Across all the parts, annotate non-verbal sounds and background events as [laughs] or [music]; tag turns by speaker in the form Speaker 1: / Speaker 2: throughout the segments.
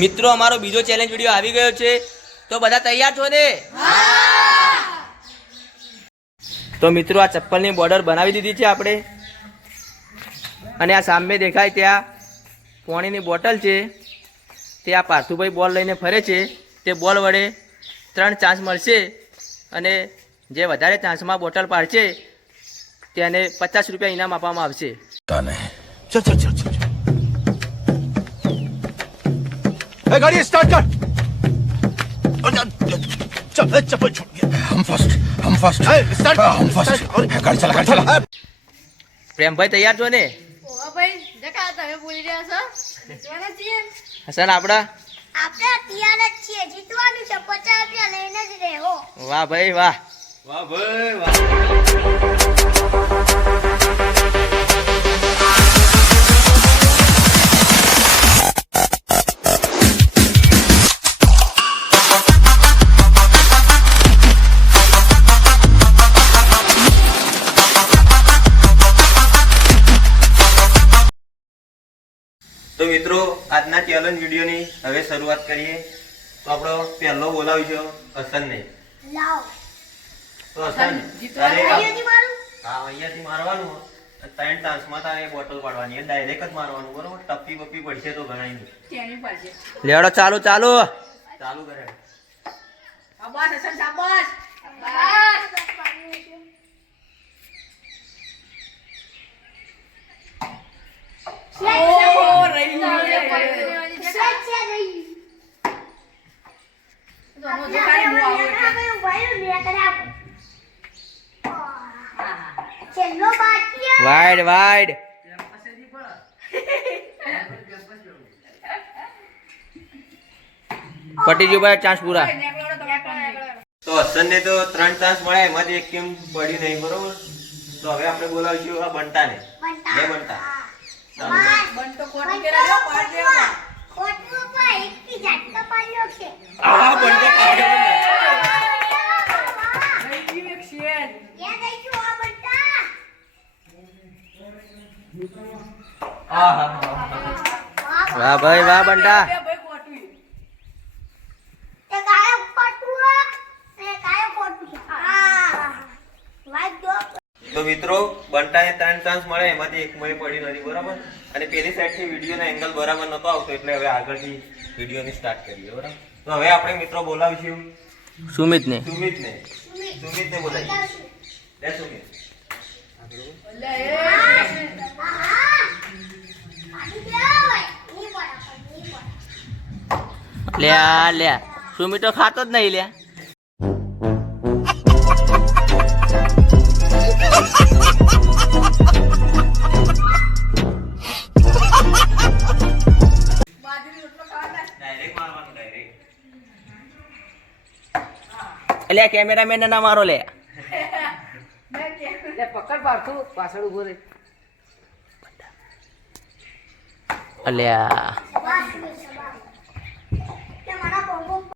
Speaker 1: મિત્રો અમારો બીજો ચેલેન્જ વીડિયો આવી ગયો છે. તો બધા તૈયાર છો ને? તો મિત્રો આ ચપ્પલની બોર્ડર બનાવી દીધી છે આપણે. અને આ સામે દેખાય ત્યાં પાણીની બોટલ છે. તે આ પાર્થુભાઈ બોલ લઈને ફરે છે. તે બોલ વડે ત્રણ ચાન્સ મળશે. અને જે વધારે ચાન્સમાં બોટલ પાડશે તેને પચાસ રૂપિયા ઇનામ આપવામાં આવશે.
Speaker 2: ચલ ચલ ચલ ચલ ए, गाड़ी स्टार्ट कर चल चप्पल छूट गया हम फर्स्ट हम फर्स्ट स्टार्ट हम फर्स्ट गाड़ी चला गाड़ी चला
Speaker 1: પ્રેમભાઈ તૈયાર છો ને
Speaker 3: ઓવા ભાઈ જકા તમે ભૂલી રહ્યા છો જીતવાના છીએ
Speaker 1: હસન આપણા
Speaker 3: આપણે અત્યારે જ છીએ જીતવાનું છે પચાસ રૂપિયા લઈને જ રહેવો
Speaker 1: વાહ ભાઈ વાહ વાહ ભાઈ વાહ આજના ચેલેન્જ વિડીયોની હવે શરૂઆત કરીએ. તો આપણો પહેલો બોલાવીશું હસનને.
Speaker 3: લાવ.
Speaker 1: તો હસન તારે
Speaker 3: અહીંયાથી મારું?
Speaker 1: હા અહીંયાથી મારવાનું. ત્રણ તાસમાં તારે બોટલ પાડવાની ડાયરેક્ટ જ મારવાનું બરોબર? ટપ્પી બપ્પી પડશે તો ગણાય નહીં. લેવડો ચાલુ ચાલુ. ચાલુ કરે
Speaker 3: છેલ્લો બાકી
Speaker 1: વાઈડ વાઈડ પટી ગયું ભાઈ ચાન્સ પૂરા. તો હસનને તો ત્રણ ચાન્સ મળ્યા એમાંથી એક કેમ પડ્યું નહીં, બરોબર? તો હવે આપણે બોલાવીશું આ બંટાને બે બંટા આ બંટો પાડ્યો હા હા હા વાહ ભાઈ વાહ બંટા. બંટાને ત્રણ ચાન્સ મળે એમાંથી એક મય પડી નથી બરાબર? અને પેલી સાઈડથી વિડીયોનો એંગલ બરાબર નતો આવતો એટલે હવે આગળથી વિડીયોની સ્ટાર્ટ કરીએ બરાબર? તો હવે આપણે મિત્રો બોલાવીશું. સુમિતને. સુમિતને. સુમિતને બોલાવીએ. લે સુમિત. લે આ લે. સુમિત તો ખાતો જ નહીં લે એટલે કેમેરામેન ના મારો લે.
Speaker 4: પકડ પાડતું પાછળ ઊભો રે
Speaker 1: અલ્યા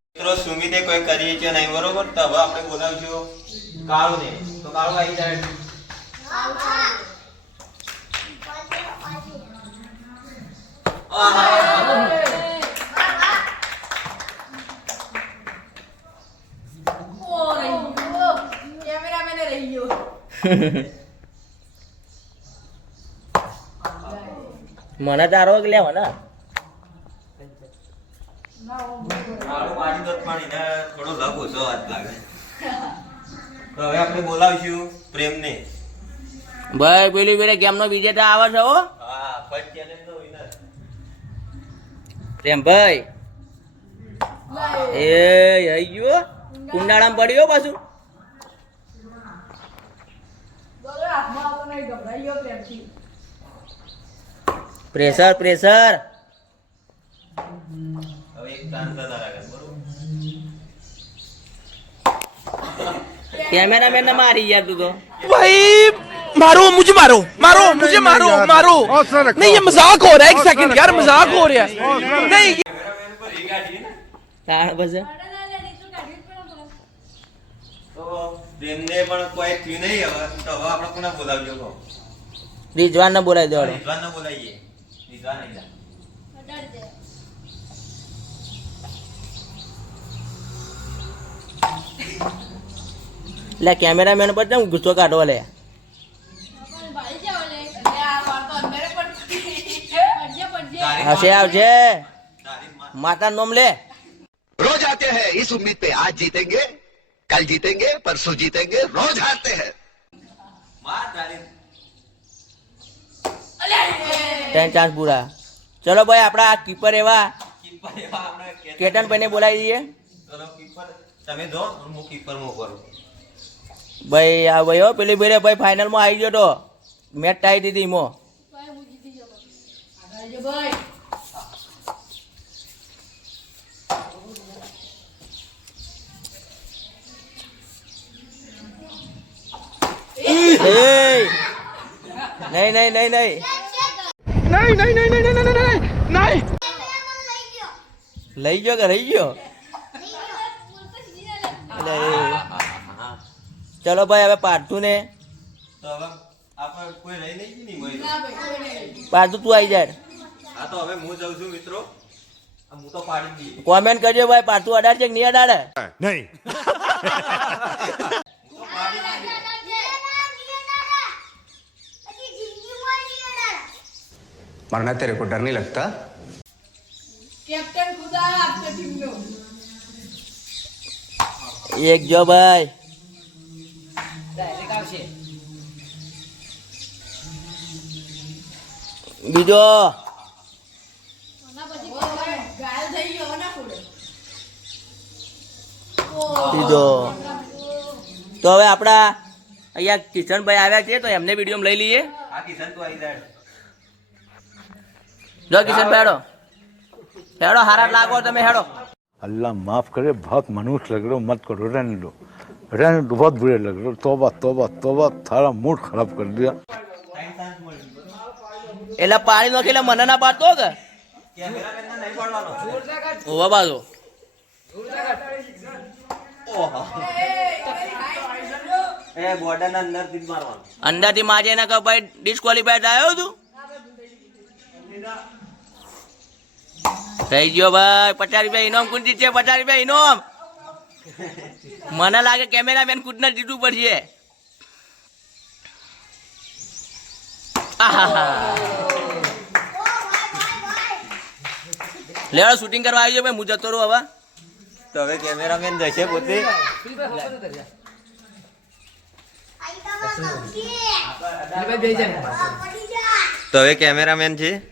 Speaker 1: મિત્રો સુમિતે કોઈ કરીએ છે નહીં બરોબર? તો હવે આપણે બોલાવજો કાળુ ને તો કાળુ આવી જાય. મને તારો કે લેવા ને. થોડો લગ ઓછો હાથ લાગે. તો હવે આપણે બોલાવીશું પ્રેમને. ભાઈ પેલી પેલે ગેમ નો વિજેતા આવે છે હો. પ્રેમ ભાઈ. એ આઈ ગયો. કુંડાળામાં પડ્યો પાછું? પ્રેશર પ્રેશર હવે એક ચાન્સ હતા રાખે બરોબર કેમેરામેન ને મારી યાર તું તો
Speaker 5: भाई मारो मुझे मारो मारो मुझे मारो मारो नहीं ये मजाक हो रहा है एक सेकंड यार मजाक हो रहा है नहीं
Speaker 1: તાણ પછી તો પ્રેમને પણ કોઈ થયું નહીં હવે. તો હવે આપણે કોને બોલાવજો કહો. રિજવાન ને બોલાવી દેવાનો. રિજવાન ને બોલાવીએ. રિજવાન આવી જા
Speaker 2: એટલે કેમેરામેન પર કેમ ગુસ્સો કાઢો લે. હશે આવજે. માતા નોમ લે.
Speaker 6: રોજ આતે હૈ ઇસ ઉમ્મીદ પે આજ જીતેંગે. कल जीतेंगे परसों जीतेंगे रोज हारते हैं
Speaker 2: ત્રણ ચાન્સ પૂરા ચલો ભાઈ આપણા આ કીપર એવા કેતન ભાઈને બોલાવી દઈએ
Speaker 1: તમે જો હું કીપર માં કરું
Speaker 2: ભાઈ આ ભાઈ હો પેલી ભાઈ ભાઈ ફાઇનલમાં આવી ગયો તો મેચ ટાઈ દીધી મો એ નહીં નહીં નહીં નહીં
Speaker 5: નહીં નહીં નહીં નહીં નહીં નહીં નહીં
Speaker 2: લઈ ગયો કે રહી ગયો ચલો ભાઈ હવે પાડતું ને પાડતું તું આવી જાય
Speaker 1: હા તો હવે હું જઉં છું મિત્રો
Speaker 2: કોમેન્ટ કરજો ભાઈ પાર્થું અડાડ છે કે નહીં અડાડે
Speaker 7: નહીં
Speaker 8: मरना तेरे को डर नहीं लगता
Speaker 9: कैप्टन खुदा आपका टीम लो
Speaker 2: એક જો ભાઈ
Speaker 10: ડાયરેક્ટ આવશે
Speaker 2: બીજો
Speaker 9: घायल થઈ ગયો ના થોડે
Speaker 2: બીજો તો હવે આપણા અહીંયા કિશનભાઈ આવ્યા છે તો એમને વિડીયો લઈ લઈએ
Speaker 1: આ કિશન તો આવી જાય
Speaker 2: જો કિશનભાઈ હેડો હેડો હારા લાગો તમે હેડો
Speaker 7: अल्लाह माफ करे बहुत मनुष्य लग रहे हो मत करो रहने दो रहने दो बहुत बुरे लग रहे हो तोबा तोबा तोबा थारा मूड खराब कर दिया
Speaker 2: એટલે પાણી નો એટલે મને ના પાડતો કે
Speaker 1: કેમેરામેન ને નહીં પાડવાનો
Speaker 2: હોવા બાજુ
Speaker 1: એ બોર્ડર ના અંદર થી જ મારવાનું
Speaker 2: અંદરથી માજે ના કે ભાઈ ડિસ્કવોલિફાઈડ આવ્યો તું થઈ ગયો ભાઈ પચાસ રૂપિયા ઇનામ કુદ છે પચાસ રૂપિયા ઇનામ. મને લાગે કેમેરામેન કુદ ને જીતવું પડશે. આહાહા. શૂટિંગ કરવા આવી ગયો ભાઈ હું જતો રહું હવે.
Speaker 1: તો હવે કેમેરામેન જશે પોતે. તો હવે કેમેરામેન છે.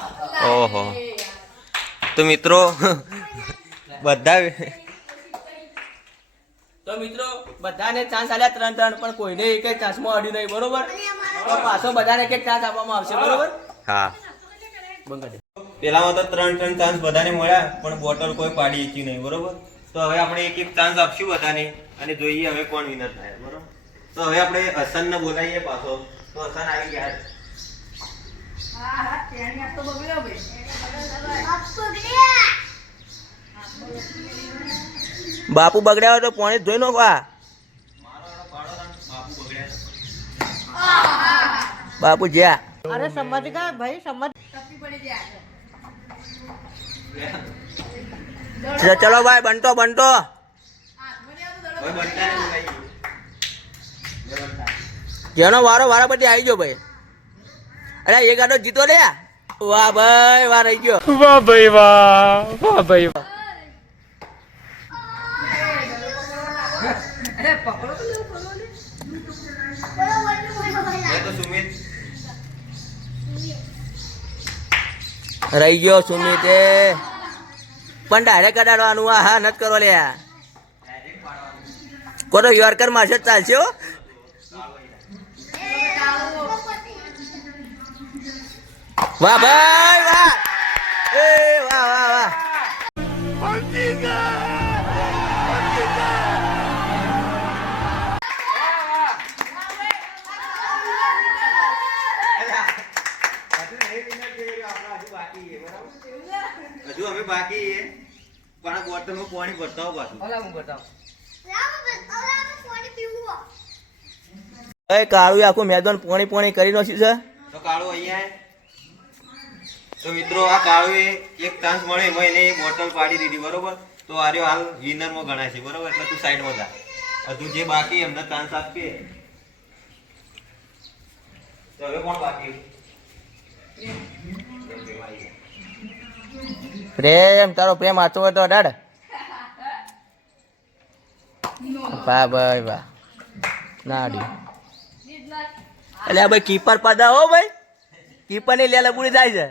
Speaker 1: ઓહો. તો મિત્રો બધા
Speaker 2: તો મિત્રો બધાને ચાન્સ આલ્યા ત્રણ ત્રણ પણ કોઈને એક ચાન્સમાં અડ્યું નહીં બરોબર? તો પાછો બધાને એક ચાન્સ આપવામાં આવશે બરોબર?
Speaker 1: હા. પેલામાં તો ત્રણ ત્રણ ચાન્સ બધાને મળ્યા પણ બોટલ કોઈ પાડી શકી નહીં બરોબર? તો હવે આપણે એક એક ચાન્સ આપશું બધાને અને જોઈએ હવે કોણ વિનર થાય બરોબર? તો હવે આપણે હસનને બોલાવીએ પાછો. તો હસન આવી ગયા.
Speaker 3: બાપુ
Speaker 2: બગડ્યા. હોય તો પોણી ધોઈ
Speaker 1: નો કા બાપુ
Speaker 2: જ્યા.
Speaker 9: અરે સમજ ગયા
Speaker 2: ભાઈ સમજ. ચલો ભાઈ બનતો બનતો. જેનો વારો વારા પછી આવી ગયો ભાઈ. અરે એક આડો જીતો લે વાહ ભાઈ વાહ રહી ગયો.
Speaker 9: વાહ
Speaker 3: ભાઈ વાહ
Speaker 1: વાહ ભાઈ વાહ.
Speaker 2: રહી ગયો સુમિત એ. પણ ડાયરેક્ટ કઢાડવાનું આ હા નત કરો લ્યા. કોનો યોર્કર છે ચાલશે હો. વાહ ભાઈ વાહ. એ વાહ વાહ વાહ.
Speaker 1: હજુ અમે બાકી એ પણ બોટલનું પાણી ભરતાઓ પાછું.
Speaker 2: કાળું આખું મેદાન પોણી પોણી કરી નાખ્યું છે.
Speaker 1: તો કાળું અહીંયા તો મિત્રો, આ કાળુએ એક ચાન્સ મળ્યો એમાં એને બોટલ પાડી દીધી, બરોબર? તો આર્યો હાલ વિનરમાં ગણાય છે, બરોબર? એટલે તું સાઈડમાં જા. હજુ જે બાકી એમને ચાન્સ આપીએ તો હવે
Speaker 2: પ્રેમ, તારો પ્રેમ આચો હોય તો અડાડ. વાહ, ભાઈ, વાહ. ના એટલે ભાઈ કીપર પદા હો, ભાઈ. કીપરની લેલા પૂરી થાય છે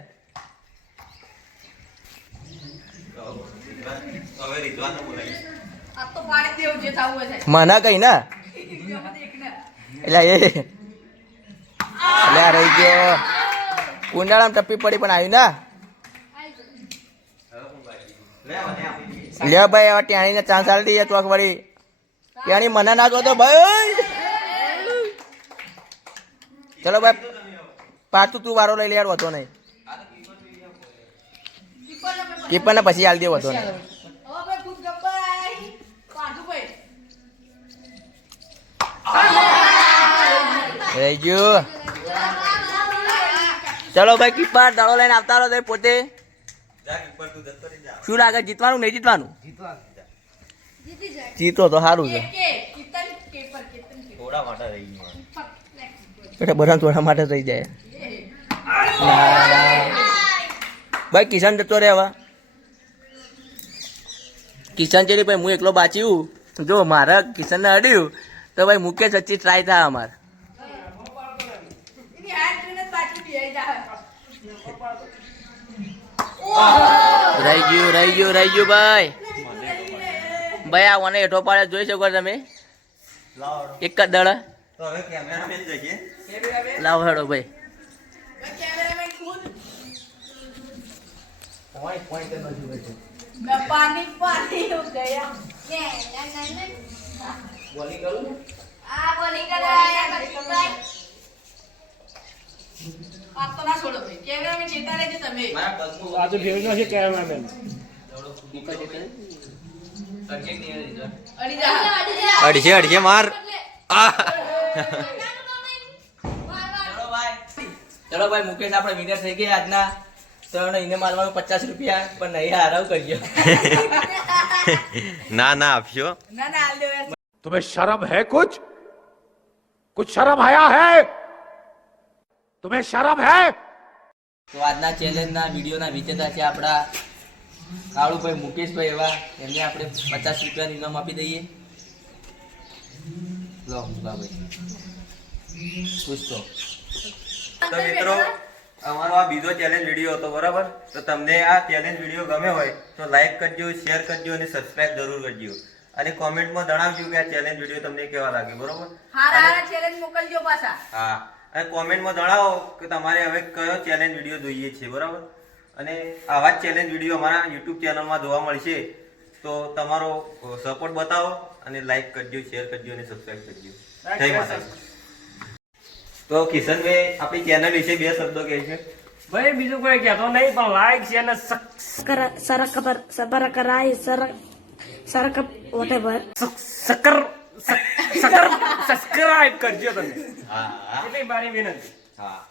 Speaker 1: તો હવે રીતવાને બોલાવીએ
Speaker 9: આ તો પાડી દેવું જે થવું હોય થાય.
Speaker 2: મને કઈ ના? એટલે એ. એટલે રહી ગયો. ઉનાળામાં ટપ્પી પડી પણ આવી ના?
Speaker 1: લે
Speaker 2: ભાઈ હવે ટેણીને ચાન્સ આલી દઈએ ચોક વળી. ટેણી મને ના કહો તો ભાઈ. ચલો ભાઈ પાછું તું વારો લઈ લે યાર વધો નહીં. કીપર ને પછી આલી દે વધો નહીં
Speaker 9: હવે આપણે ખુદ ગબ્બર આયા હી. પાર્થુભાઈ.
Speaker 2: રહી ગયું ચલો ભાઈ કીપર દડો લઈને આવતા રહો તમે પોતે. શું લાગે જીતવાનું નહીં જીતવાનું?
Speaker 3: જીતો
Speaker 2: તો સારું છે. એટલે બધા થોડા માટે થઈ જાય. ભાઈ કિશન જતો રે હવે. કિશન ચેરી ભાઈ હું એકલો બાચ્યું જો મારા કિશનને અડ્યું તો ભાઈ મુકેશ વચ્ચે ટ્રાય થાય અમારે
Speaker 9: એની હાથ જોઈને જ પાછી બેહી જાય.
Speaker 2: રહી ગયું રહી ગયું રહી ગયું ભાઈ. ભાઈ, આ મને હેઠો પાડે જોઈ શકો તમે. એક જ દળ. લાવો હેડો ભાઈ.
Speaker 9: પાણી પાણી ગયા
Speaker 3: ને.
Speaker 2: કરું
Speaker 3: આ બોલી કરાયા.
Speaker 1: અડશે અડશે માર
Speaker 2: ચલો ભાઈ. મુકેશ આપણે વિનર થઈ ગયા આજના. તો એને માલવાનું પચાસ રૂપિયા પણ નહીં હારાવ કરીએ [laughs]
Speaker 1: ના ના આપશો.
Speaker 9: ના ના
Speaker 5: તમે શરમ હે કુછ કુછ શરમ આયા હે तुम्हें शर्म है
Speaker 2: તો આજના ચેલેન્જના વિડીયોના વિજેતા છે આપણા કાળુભાઈ મુકેશભાઈ એવા એમને આપણે પચાસ રૂપિયાનું ઇનામ આપી દઈએ લો મુકાભાઈ ખુશ તો
Speaker 1: તો મિત્રો અમારો આ બીજો ચેલેન્જ વિડીયો હતો બરાબર તો તમને આ ચેલેન્જ વિડીયો ગમે હોય તો લાઈક કરજો શેર કરજો અને સબસ્ક્રાઇબ જરૂર કરજો અને કોમેન્ટમાં જણાવજો કે આ ચેલેન્જ વિડીયો તમને કેવા લાગે બરોબર
Speaker 9: હારા હારા ચેલેન્જ મોકલજો પાછા
Speaker 1: હા અને કોમેન્ટમાં જણાવો કે તમારે હવે કયો ચેલેન્જ વીડિયો જોઈએ છે બરાબર? અને આવા જ ચેલેન્જ વીડિયો અમારા યુટ્યુબ ચેનલમાં જોવા મળશે. તો તમારો સપોર્ટ બતાવો અને લાઈક કરજો શેર કરજો અને સબસ્ક્રાઈબ કરજો. જય માતા તો કિશનભાઈ આપણી ચેનલ વિશે બે શબ્દો કહે છે.
Speaker 10: ભાઈ બીજું કોઈ કહેતો નહીં પણ લાઈક છે અને
Speaker 11: Sakara, Sarakapar, Sabarakarai, Sarak, Sarakap, whatever.
Speaker 10: સકર સકર સબસ્ક્રાઇબ કરજો તમે.
Speaker 1: હા.
Speaker 10: એટલી મારી વિનંતી.
Speaker 1: હા.